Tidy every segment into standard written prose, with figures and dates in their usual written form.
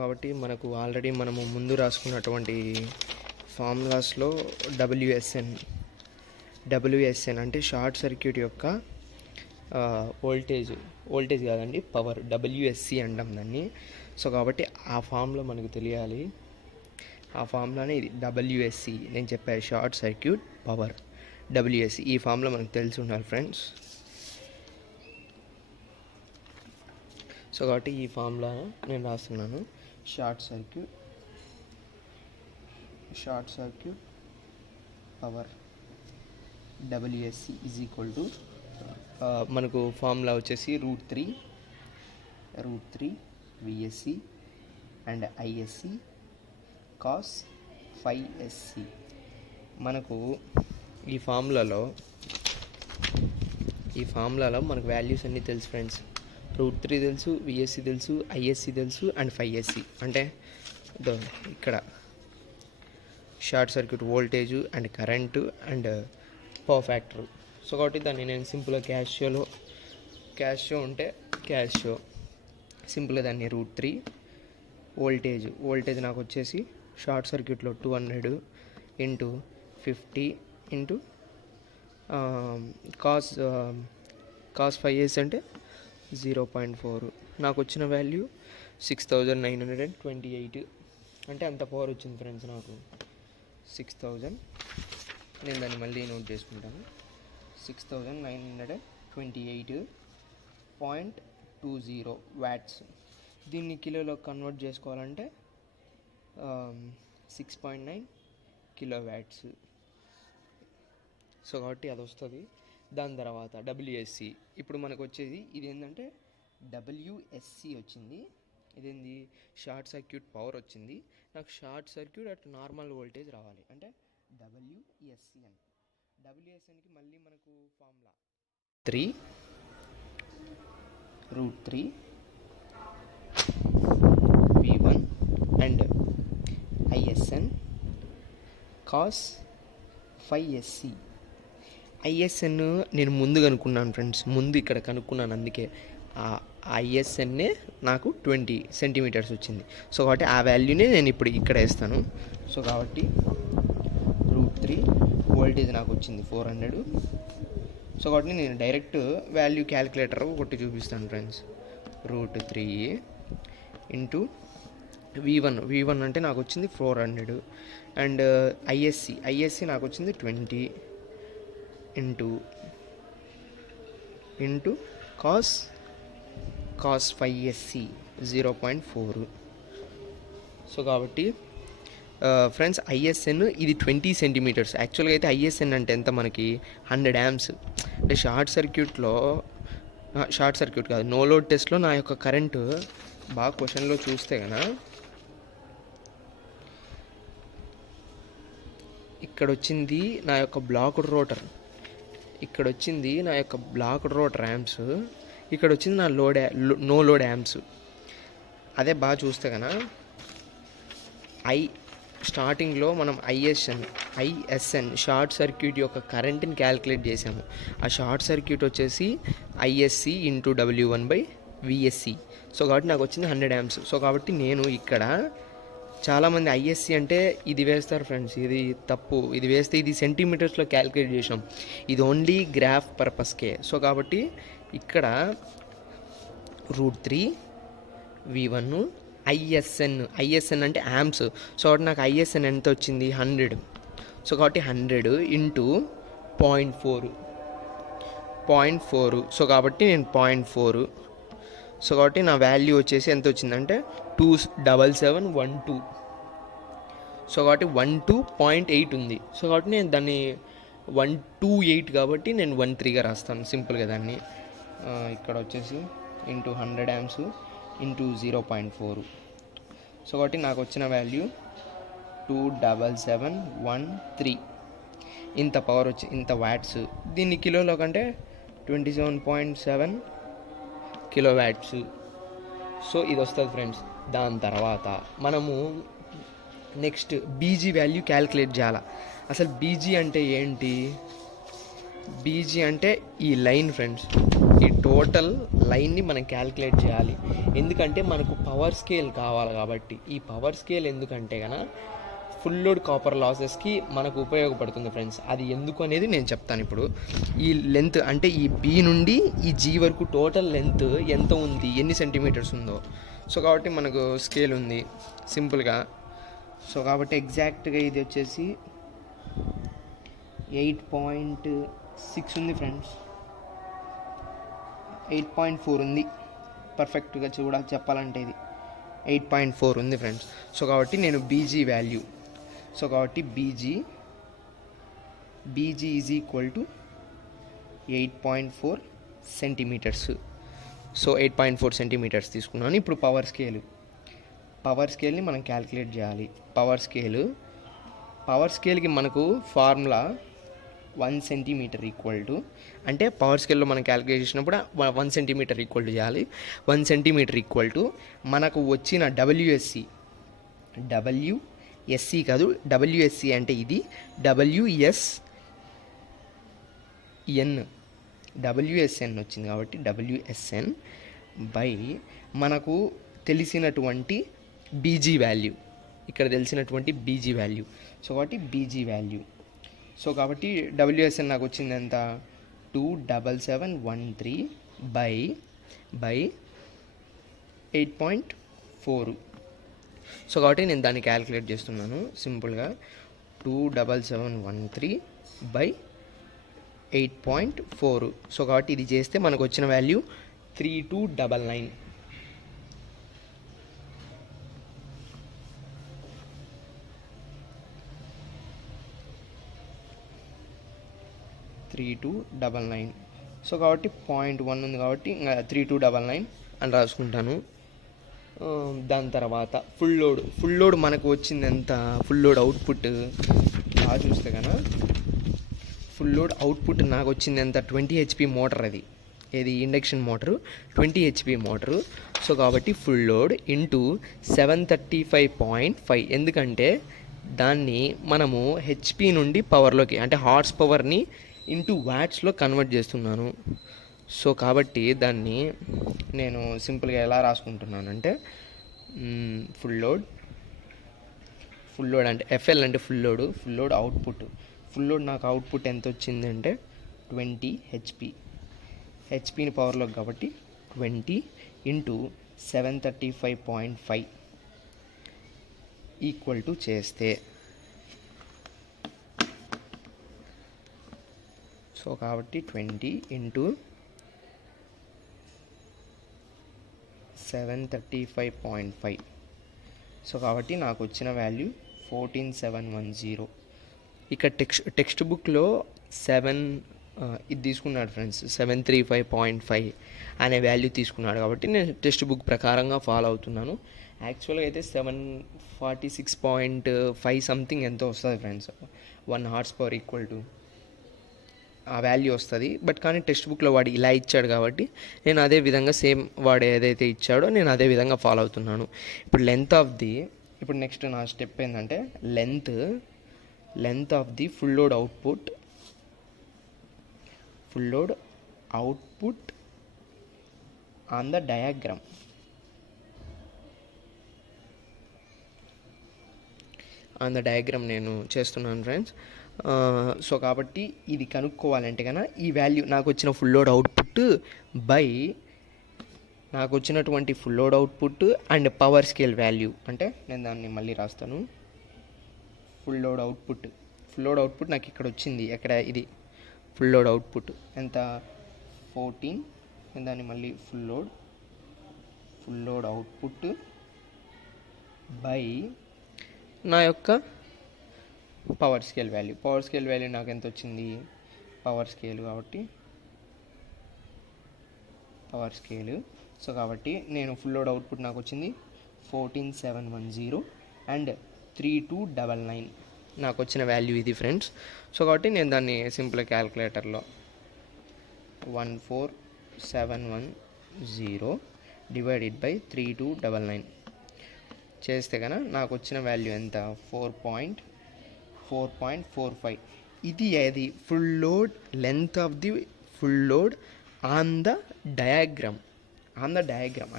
కాబట్టి మనకు ఆల్రెడీ మనము ముందు రాసుకున్నటువంటి ఫార్ములాస్లో డబ్ల్యూఎస్ఎన్ అంటే షార్ట్ సర్క్యూట్ యొక్క వోల్టేజ్ కాదండి, పవర్, డబ్ల్యూఎస్సి అంటాం దాన్ని. సో కాబట్టి ఆ ఫార్ములా మనకు తెలియాలి. ఆ ఫార్ములానే ఇది డబ్ల్యూఎస్సి. నేను చెప్పాను షార్ట్ సర్క్యూట్ పవర్ డబ్ల్యూఎస్సి. ఈ ఫార్ములా మనకు తెలిసి ఉండాలి ఫ్రెండ్స్. సో కాబట్టి ఈ ఫార్ములా నేను రాస్తున్నాను. Short circuit power WSC is equal to మనకు ఫార్ములా వచ్చేసి root three VSC and ISC cos 5SC. మనకు ఈ ఫార్ములాలో మనకు వాల్యూస్ అన్నీ తెలుసు ఫ్రెండ్స్. రూట్ 3 తెలుసు, విఎస్సి తెలుసు, ఐఎస్సి తెలుసు అండ్ 5SC. అంటే ఇక్కడ short circuit voltage and current and power factor. So కాబట్టి దాన్ని నేను సింపుల్గా క్యాషియో ఉంటే క్యాషియో సింపుల్గా దాన్ని రూట్ 3 వోల్టేజ్ నాకు వచ్చేసి షార్ట్ సర్క్యూట్లో 200 ఇంటూ 50 ఇంటూ కాస్ 5S అంటే 0.4. నాకు వచ్చిన వాల్యూ 6928. అంటే అంత పవర్ వచ్చింది ఫ్రెండ్స్ నాకు 6000. నేను దాన్ని మళ్ళీ నోట్ చేసుకుంటాను. 6928.20 వాట్స్. దీన్ని కిలోలో కన్వర్ట్ చేసుకోవాలంటే 6.9 కిలో వాట్స్. సో కాబట్టి అది వస్తుంది. దాని తర్వాత డబ్ల్యూఎస్సి. ఇప్పుడు మనకు వచ్చేది ఇది ఏంటంటే డబ్ల్యూఎస్సి వచ్చింది. ఇదేంది షార్ట్ సర్క్యూట్ పవర్ వచ్చింది. నాకు short circuit at normal voltage రావాలి అంటే డబ్ల్యూఎస్ఎన్కి మళ్ళీ మనకు formula root 3 V1 and ఐఎస్ఎన్ cos 5SC. ఐఎస్ఎన్ నేను ముందు కనుక్కున్నాను ఫ్రెండ్స్, ఇక్కడ కనుక్కున్నాను. అందుకే ఆ ఐఎస్ఎన్నే నాకు 20 సెంటీమీటర్స్ వచ్చింది. సో కాబట్టి ఆ వాల్యూనే నేను ఇప్పుడు ఇక్కడ వేస్తాను. సో కాబట్టి రూట్ 3 వోల్టేజ్ నాకు వచ్చింది 400. సో కాబట్టి నేను డైరెక్ట్ వాల్యూ క్యాలిక్యులేటర్ కొట్టి చూపిస్తాను ఫ్రెండ్స్. రూట్ 3 ఇంటూ V1 అంటే నాకు వచ్చింది 400 అండ్ ఐఎస్సి నాకు వచ్చింది 20 ఇంటూ కాస్ 5SC 0.4. సో కాబట్టి ఫ్రెండ్స్ ఐఎస్ఎన్ ఇది 20 సెంటీమీటర్స్. యాక్చువల్గా అయితే ఐఎస్ఎన్ అంటే ఎంత మనకి 100 amps. అంటే షార్ట్ సర్క్యూట్ కాదు, నో లోడ్ టెస్ట్లో నా యొక్క కరెంటు బాగా క్వశ్చన్లో చూస్తే కనుక ఇక్కడ వచ్చింది నా యొక్క బ్లాక్డ్ రోటర్, యాంప్స్. ఇక్కడ వచ్చింది నా నో లోడ్ యాంప్స్. అదే బాగా చూస్తే కనుక స్టార్టింగ్లో మనం ఐఎస్ఎన్ షార్ట్ సర్క్యూట్ యొక్క కరెంట్ని క్యాలిక్యులేట్ చేసాము. ఆ షార్ట్ సర్క్యూట్ వచ్చేసి ఐఎస్సి ఇంటూ W1/VSC. సో కాబట్టి నాకు వచ్చింది 100 amps. సో కాబట్టి నేను ఇక్కడ చాలామంది ఐఎస్సి అంటే ఇది వేస్తారు ఫ్రెండ్స్, ఇది తప్పు. ఇది వేస్తే ఇది సెంటీమీటర్స్లో క్యాలిక్యులేట్ చేసాం, ఇది ఓన్లీ గ్రాఫ్ పర్పస్కే. సో కాబట్టి ఇక్కడ రూట్ 3 V1 ఐఎస్ఎన్ అంటే యాంప్స్. సో కాబట్టి నాకు ఐఎస్ఎన్ ఎంత వచ్చింది 100. సో కాబట్టి 100 ఇంటూ 0.4. సో కాబట్టి నేను 0.4. సో కాబట్టి నా వాల్యూ వచ్చేసి ఎంత వచ్చిందంటే 27712. సో కాబట్టి 12.8 ఉంది. సో కాబట్టి నేను దాన్ని 128 కాబట్టి నేను 13గా రాస్తాను సింపుల్గా దాన్ని. ఇక్కడ వచ్చేసి ఇంటూ 100 amps ఇంటూ 0.4. సో కాబట్టి నాకు వచ్చిన వాల్యూ 27713. ఇంత పవర్ ఇంత వాట్స్. దీన్ని కిలోలో కంటే 27.7 కిలో వాట్స్. సో ఇది వస్తుంది ఫ్రెండ్స్. దాని తర్వాత మనము నెక్స్ట్ బీజీ వాల్యూ క్యాలిక్యులేట్ చేయాలి. అసలు బీజీ అంటే ఏంటి? బీజీ అంటే ఈ లైన్ ఫ్రెండ్స్, ఈ టోటల్ లైన్ని మనం క్యాల్కులేట్ చేయాలి. ఎందుకంటే మనకు పవర్ స్కేల్ కావాలి కాబట్టి. ఈ పవర్ స్కేల్ ఎందుకంటే కనుక ఫుల్ లోడ్ కాపర్ లాసెస్కి మనకు ఉపయోగపడుతుంది ఫ్రెండ్స్. అది ఎందుకు అనేది నేను చెప్తాను ఇప్పుడు. ఈ లెంత్ అంటే ఈ బి నుండి ఈ జీ వరకు టోటల్ లెంత్ ఎంత ఉంది, ఎన్ని సెంటీమీటర్స్ ఉందో. సో కాబట్టి మనకు స్కేల్ ఉంది సింపుల్గా. సో కాబట్టి ఎగ్జాక్ట్గా ఇది వచ్చేసి 8.6 ఉంది ఫ్రెండ్స్, 8.4 ఉంది పర్ఫెక్ట్గా చెప్పాలంటే. ఇది 8.4 ఉంది ఫ్రెండ్స్. సో కాబట్టి నేను బీజీ వాల్యూ, సో కాబట్టి BG is equal to 8.4 centimetres. So 8.4 centimetres తీసుకున్నాను. ఇప్పుడు పవర్ స్కేల్ని మనం క్యాల్కులేట్ చేయాలి. పవర్ స్కేల్కి మనకు ఫార్ములా 1 సెంటీమీటర్ ఈక్వల్ టు, అంటే పవర్ స్కేల్లో మనం క్యాల్కులేట్ చేసినప్పుడు 1 సెంటీమీటర్ ఈక్వల్ టు చేయాలి. 1 సెంటీమీటర్ ఈక్వల్ టు మనకు వచ్చిన డబ్ల్యూఎస్సి కాదు, డబ్ల్యూఎస్సి అంటే ఇది డబ్ల్యూఎస్ఎన్ వచ్చింది కాబట్టి డబ్ల్యూఎస్ఎన్ బై మనకు తెలిసినటువంటి బీజీ వాల్యూ, ఇక్కడ తెలిసినటువంటి బీజీ వాల్యూ. సో కాబట్టి బీజీ వాల్యూ, సో కాబట్టి డబ్ల్యూఎస్ఎన్ నాకు వచ్చింది ఎంత, 27713 బై 8.4. సో కాబట్టి నేను దాన్ని క్యాల్కులేట్ చేస్తున్నాను సింపుల్గా. 27713 బై 8.4. సో కాబట్టి ఇది చేస్తే మనకు వచ్చిన వాల్యూ 3299. 3299. సో కాబట్టి 0.1 ఉంది కాబట్టి ఇంకా 3299 అని రాసుకుంటాను. దాని తర్వాత ఫుల్ లోడ్ మనకు వచ్చింది ఎంత, ఫుల్ లోడ్ అవుట్పుట్ బాగా చూస్తే కనుక ఫుల్ లోడ్ అవుట్పుట్ నాకు వచ్చింది ఎంత, 20 HP మోటార్. అది ఏది induction motor, 20 HP motor. So కాబట్టి ఫుల్ లోడ్ ఇంటూ 735.5, ఎందుకంటే దాన్ని మనము హెచ్పి నుండి పవర్లోకి అంటే హార్స్ పవర్ని ఇంటూ వాట్స్లో కన్వర్ట్ చేస్తున్నాను. సో కాబట్టి దాన్ని నేను సింపుల్గా ఎలా రాసుకుంటున్నానంటే ఫుల్ లోడ్ అంటే ఎఫ్ఎల్ అంటే full load output. Full load నాకు అవుట్పుట్ ఎంత వచ్చిందంటే 20 హెచ్పిని పవర్లోకి కాబట్టి 20 ఇంటూ 735.5 ఈక్వల్ టు చేస్తే, సో కాబట్టి 20 ఇంటూ 735.5. సో కాబట్టి నాకు వచ్చిన వాల్యూ 14710. ఇక్కడ టెక్స్ట్ బుక్లో 7 ఇది తీసుకున్నాడు ఫ్రెండ్స్, 735.5 అనే వాల్యూ తీసుకున్నాడు కాబట్టి నేను టెక్స్ట్ బుక్ ప్రకారంగా ఫాలో అవుతున్నాను. యాక్చువల్గా అయితే 746.5 సంథింగ్ ఎంతో వస్తుంది friends, 1 horse power equal to ఆ వాల్యూ వస్తుంది. బట్ కానీ టెక్స్ట్ బుక్లో వాడు ఇలా ఇచ్చాడు కాబట్టి నేను అదే విధంగా సేమ్ వాడు ఏదైతే ఇచ్చాడో నేను అదే విధంగా ఫాలో అవుతున్నాను. ఇప్పుడు ఇప్పుడు నెక్స్ట్ నా స్టెప్ ఏంటంటే length of the full load output on the diagram. నేను చేస్తున్నాను ఫ్రెండ్స్. సో కాబట్టి ఇది కనుక్కోవాలంటే కన్నా ఈ వాల్యూ నాకు వచ్చిన ఫుల్ లోడ్ అవుట్పుట్ బై నాకు వచ్చినటువంటి full load output and power scale value. అంటే నేను దాన్ని మళ్ళీ రాస్తాను. ఫుల్ లోడ్ అవుట్పుట్ నాకు ఇక్కడ వచ్చింది, ఎక్కడ ఇది ఫుల్ లోడ్ అవుట్పుట్ ఎంత 14. నేను దాన్ని మళ్ళీ ఫుల్ లోడ్ అవుట్పుట్ బై నా యొక్క పవర్ స్కేల్ వాల్యూ నాకు ఎంత వచ్చింది, పవర్ స్కేల్. సో కాబట్టి నేను ఫుల్ లోడ్ అవుట్పుట్ నాకు వచ్చింది 14710 అండ్ 3299 నాకు వచ్చిన వాల్యూ ఇది ఫ్రెండ్స్. సో కాబట్టి నేను దాన్ని సింపుల్ క్యాల్కులేటర్లో 14710 డివైడెడ్ బై 3299 చేస్తే కనుక నాకు వచ్చిన వాల్యూ ఎంత, 4.45. ఇది ఏది full load, length of the full load on the diagram.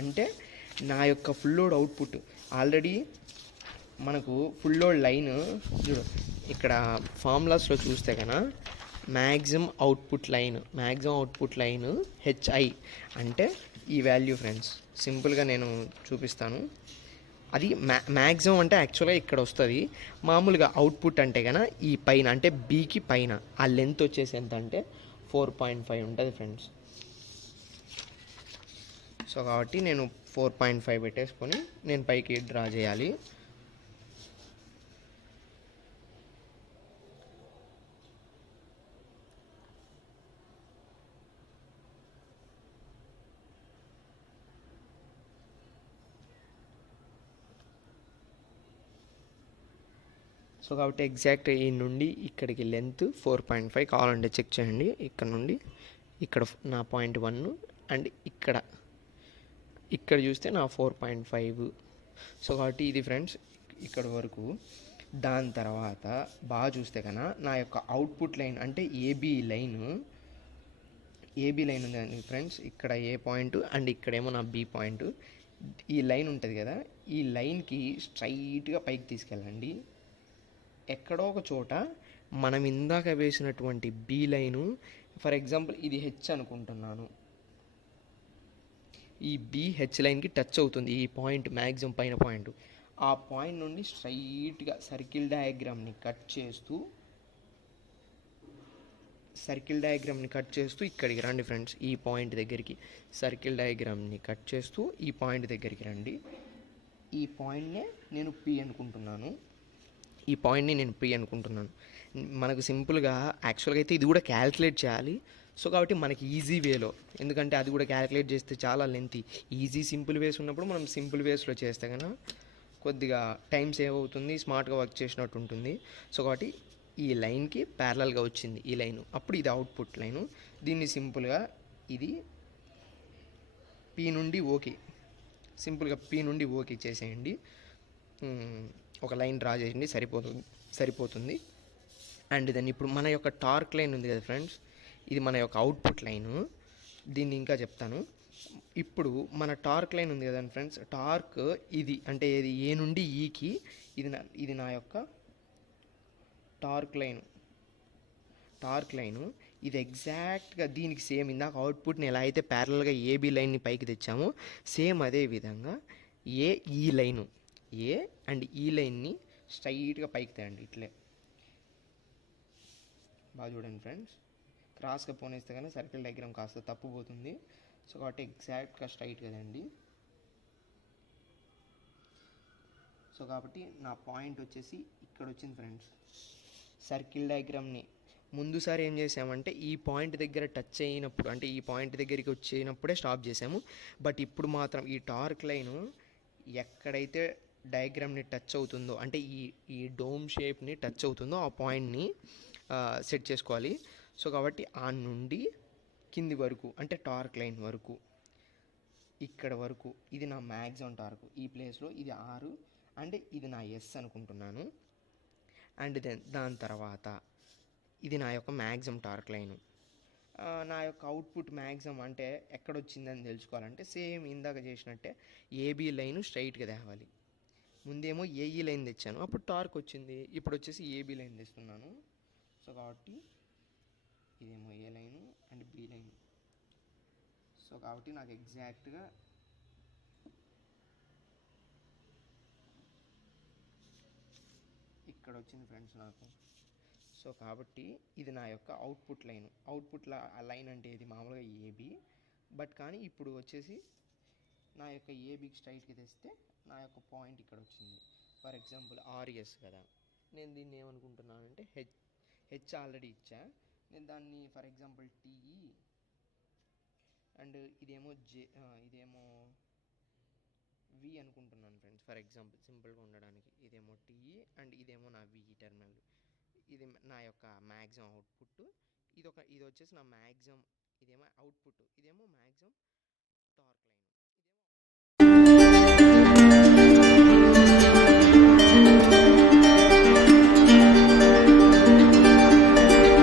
అంటే నా యొక్క ఫుల్ లోడ్ అవుట్పుట్ ఆల్రెడీ మనకు ఫుల్ లోడ్ లైన్ చూడు ఇక్కడ ఫార్ములాస్లో చూస్తే కన్నా మ్యాక్సిమం అవుట్పుట్ లైన్ హెచ్ఐ అంటే ఈ వాల్యూ ఫ్రెండ్స్. సింపుల్గా నేను చూపిస్తాను. అది మ్యాక్సిమం అంటే యాక్చువల్గా ఇక్కడ వస్తుంది. మామూలుగా అవుట్పుట్ అంటే కన్నా ఈ పైన అంటే బీకి పైన ఆ లెంత్ వచ్చేసి ఎంత అంటే 4.5 ఉంటుంది ఫ్రెండ్స్. సో కాబట్టి నేను 4.5 పెట్టేసుకొని నేను పైకి డ్రా చేయాలి. సో కాబట్టి ఎగ్జాక్ట్ ఈ నుండి ఇక్కడికి లెంత్ 4.5 కావాలంటే చెక్ చేయండి. ఇక్కడ నుండి ఇక్కడ నా పాయింట్ 1 అండ్ ఇక్కడ చూస్తే నా 4.5. సో కాబట్టి ఇది ఫ్రెండ్స్ ఇక్కడ వరకు. దాని తర్వాత బాగా చూస్తే కన్నా నా యొక్క అవుట్పుట్ లైన్ అంటే ఏబీ లైన్ ఉంది ఫ్రెండ్స్. ఇక్కడ ఏ పాయింట్ అండ్ ఇక్కడేమో నా బి పాయింట్. ఈ లైన్ ఉంటుంది కదా, ఈ లైన్కి స్ట్రైట్గా పైకి తీసుకెళ్ళండి. ఎక్కడో ఒక చోట మనం ఇందాక వేసినటువంటి బి లైను, ఫర్ ఎగ్జాంపుల్ ఇది హెచ్ అనుకుంటున్నాను, ఈ బిహెచ్ లైన్కి టచ్ అవుతుంది ఈ పాయింట్, మ్యాక్సిమం పైన పాయింట్. ఆ పాయింట్ నుండి స్ట్రైట్గా సర్కిల్ డయాగ్రామ్ని కట్ చేస్తూ ఇక్కడికి రండి ఫ్రెండ్స్. ఈ పాయింట్ దగ్గరికి సర్కిల్ డయాగ్రామ్ని కట్ చేస్తూ ఈ పాయింట్ దగ్గరికి రండి. ఈ పాయింట్నే నేను పి అనుకుంటున్నాను. మనకు సింపుల్గా యాక్చువల్గా అయితే ఇది కూడా క్యాలిక్యులేట్ చేయాలి. సో కాబట్టి మనకి ఈజీ వేలో, ఎందుకంటే అది కూడా క్యాలిక్యులేట్ చేస్తే చాలా లెంతీ. సింపుల్ వేస్ ఉన్నప్పుడు మనం సింపుల్ వేస్లో చేస్తే కన్నా కొద్దిగా టైం సేవ్ అవుతుంది, స్మార్ట్గా వర్క్ చేసినట్టు ఉంటుంది. సో కాబట్టి ఈ లైన్కి ప్యారలల్గా వచ్చింది ఈ లైను, అప్పుడు ఇది అవుట్పుట్ లైను. దీన్ని సింపుల్గా ఇది పి నుండి ఓకే, సింపుల్గా పి నుండి ఓకే చేసేయండి. ఒక లైన్ డ్రా చేయండి, సరిపోతుంది. అండ్ దెన్ ఇప్పుడు మన యొక్క టార్క్ లైన్ ఉంది కదా ఫ్రెండ్స్, ఇది మన యొక్క అవుట్పుట్ లైను. దీన్ని ఇంకా చెప్తాను. ఇప్పుడు మన టార్క్ లైన్ ఉంది కదా ఫ్రెండ్స్, టార్క్ ఇది అంటే ఇది ఏ నుండి ఈకి, ఇది నా యొక్క టార్క్ లైను. ఇది ఎగ్జాక్ట్గా దీనికి సేమ్ ఇందాక అవుట్పుట్ని ఎలా అయితే ప్యారలల్గా ఏబీ లైన్ని పైకి తెచ్చామో సేమ్ అదే విధంగా ఈ లైను ఏ అండ్ ఈ లైన్ని స్ట్రైట్గా పైకి తేయండి. ఇట్లే బాగా చూడండి ఫ్రెండ్స్. క్రాస్గా పోనేస్తే కానీ సర్కిల్ డయాగ్రామ్ కాస్త తప్పుపోతుంది. సో కాబట్టి ఎగ్జాక్ట్గా స్ట్రైట్ కదండి. సో కాబట్టి నా పాయింట్ వచ్చేసి ఇక్కడ వచ్చింది ఫ్రెండ్స్. సర్కిల్ డయాగ్రామ్ని ముందుసారి ఏం చేసామంటే ఈ పాయింట్ దగ్గర టచ్ అయినప్పుడు, అంటే ఈ పాయింట్ దగ్గరికి వచ్చినప్పుడే స్టాప్ చేసాము. బట్ ఇప్పుడు మాత్రం ఈ టార్క్ లైను ఎక్కడైతే డయాగ్రామ్ని టచ్ అవుతుందో, అంటే ఈ డోమ్ షేప్ని టచ్ అవుతుందో ఆ పాయింట్ని సెట్ చేసుకోవాలి. సో కాబట్టి ఆ నుండి కింది వరకు అంటే టార్క్ లైన్ వరకు, ఇక్కడ వరకు ఇది నా మ్యాక్సిమం టార్క్. ఈ ప్లేస్లో ఇది 6 అంటే ఇది నా ఎస్ అనుకుంటున్నాను. అండ్ దెన్ దాని తర్వాత ఇది నా యొక్క మ్యాక్సిమం టార్క్ లైను. నా యొక్క అవుట్పుట్ మ్యాక్సిమం అంటే ఎక్కడొచ్చిందని తెలుసుకోవాలంటే సేమ్ ఇందాక చేసినట్టే ఏబీ లైను స్ట్రైట్గా తేవాలి. ముందేమో ఏఈ లైన్ తెచ్చాను, అప్పుడు టార్క్ వచ్చింది. ఇప్పుడు వచ్చేసి ఏబీ లైన్ తెస్తున్నాను. సో కాబట్టి ఇదేమో A line and B line. So కాబట్టి నాకు ఎగ్జాక్ట్గా ఇక్కడ వచ్చింది ఫ్రెండ్స్ నాకు. సో కాబట్టి ఇది నా యొక్క అవుట్పుట్ లైన్ అంటే ఇది మామూలుగా ఏబీ. బట్ కానీ ఇప్పుడు వచ్చేసి నా యొక్క ఏబీకి స్ట్రైట్కి తెస్తే నా యొక్క పాయింట్ ఇక్కడ వచ్చింది. ఫర్ ఎగ్జాంపుల్ ఆర్ఎస్ కదా, నేను దీన్ని ఏమనుకుంటున్నానంటే హెచ్ ఆల్రెడీ ఇచ్చా, నేను దాన్ని ఫర్ ఎగ్జాంపుల్ టీఈ అండ్ ఇదేమో ఇదేమో వి అనుకుంటున్నాను ఫ్రెండ్స్. ఫర్ ఎగ్జాంపుల్ సింపుల్గా ఉండడానికి ఇదేమో టీఈ అండ్ ఇదేమో నా వి టెర్మినల్. ఇది నా యొక్క మ్యాక్సిమం అవుట్పుట్. ఇది వచ్చేసి నా మ్యాక్సిమం, ఇదేమో అవుట్పుట్, ఇదేమో మ్యాక్సిమం టార్క్ లైన్.